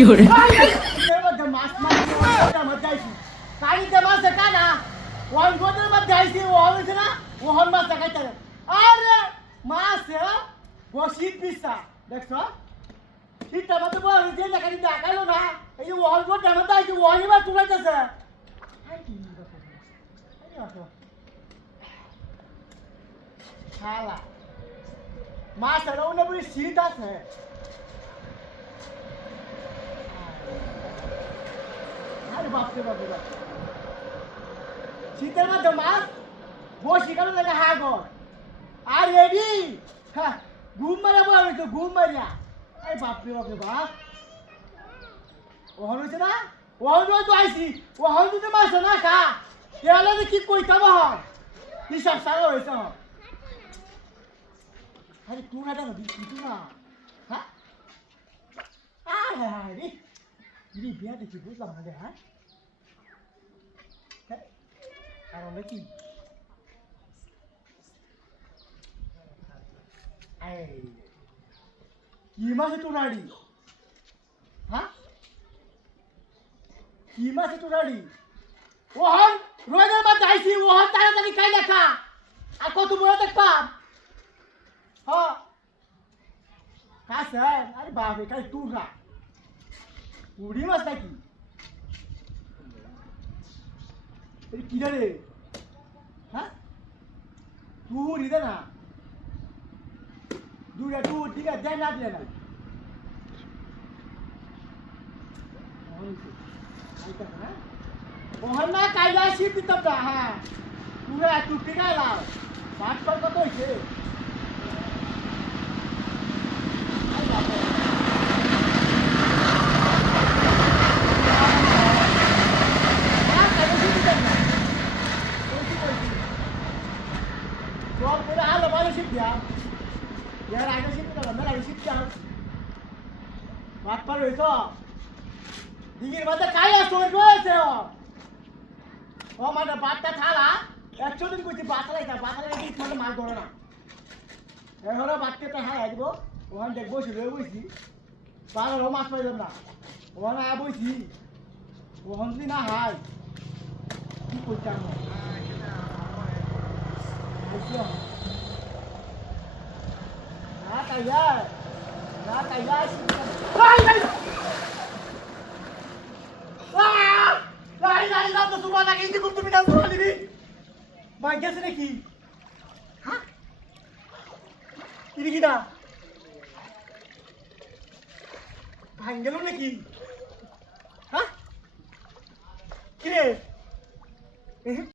fiore. মাছ মাছ কারিতে মাছ দেখা না one গোদের মধ্যে আইছি ও হইছে না ও হন মাছ দেখাইতে আরে মাছ বসিত পিসা দেখছো শীতটা মতো বল যে দেখাই দেখাইলো না এই যে ওয়ান গোদের মধ্যে আইছি ওয়ান এবার তুলাইতেছে শালা মাছ আর ওনে বলি শীত আছে আরে বাপরে বাপরে বাপ শীতের মধ্যে মাছ বসি কারণ লাগে হাগর আর রেডি হ্যাঁ ঘুম মারা বলা হয়েছে ঘুম মারিয়া এই বাপরে বাপরে বাপ ওহন হয়েছে না ওহন তো আইসি ওহন যদি মাছ না খা এলে কি কইতাম হন হিসাব সারা হয়েছে হন আরে তুই না জানো তুই না হ্যাঁ আরে বিয়া দেখি বুঝলাম না রে হ্যাঁ কারণ কি কি মাসে টুনাড়ি হ্যাঁ কি মাসে টুনাড়ি ওহন রোজের মধ্যে আইসি ওহন তাড়াতাড়ি খাই দেখা আর কত বড় দেখবাম হ্যাঁ কাছে আরে বাপরে কাল টুরা টুরি মাছ নাকি কি রে হ্যাঁ টুরি দে না দুটা টুর ঠিক আছে দেয় না দিয়ে না ওহন না কাইলা শীত দিতাম না হ্যাঁ পুরা টুটি গাইলাম পাঁচ পর কত হয়েছে দিঘির মধ্যে কাই আসতো রয়েছে ও মানে বাটটা থালা 100 দিন কইছি বাতা লাইতা মানে মাছ ধরে না এখন বাটকে তো হ্যাঁ আসবো ওখানে দেখবো শুরু বইছি বারো মাছ পাইলাম না ওখানে আয়া বইছি ওখান যদি না হাই কি করতাম না তাইয়া না তাইয়া তোমার নাকি তুমি না শুনে দিবি ভাই গেছে নাকি হ্যাঁ কি না ভাঙ গেল নাকি হ্যাঁ কি রে